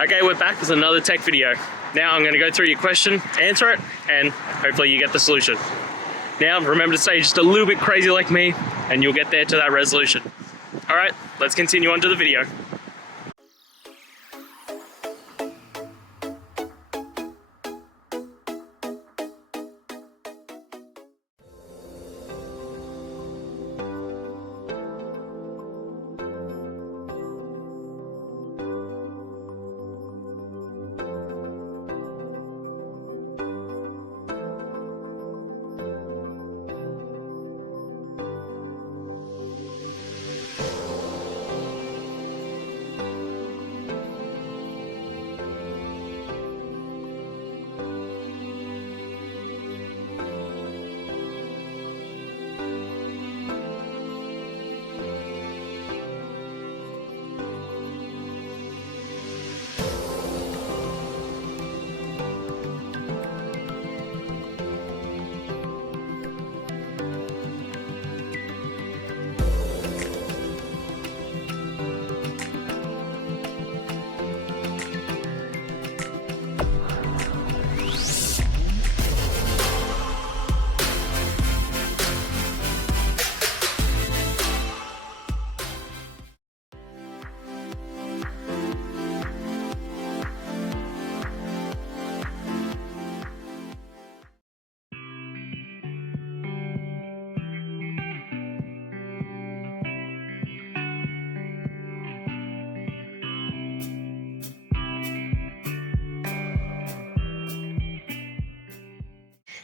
Okay, we're back with another tech video. Now I'm going to go through your question, answer it, and hopefully you get the solution. Now remember to stay just a little bit crazy like me, and you'll get there to that resolution. Alright, let's continue on to the video.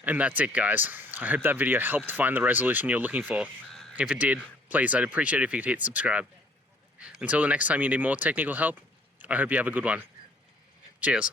And that's it, guys. I hope that video helped find the resolution you're looking for. If it did, please, I'd appreciate it if you could hit subscribe. Until the next time you need more technical help, I hope you have a good one. Cheers.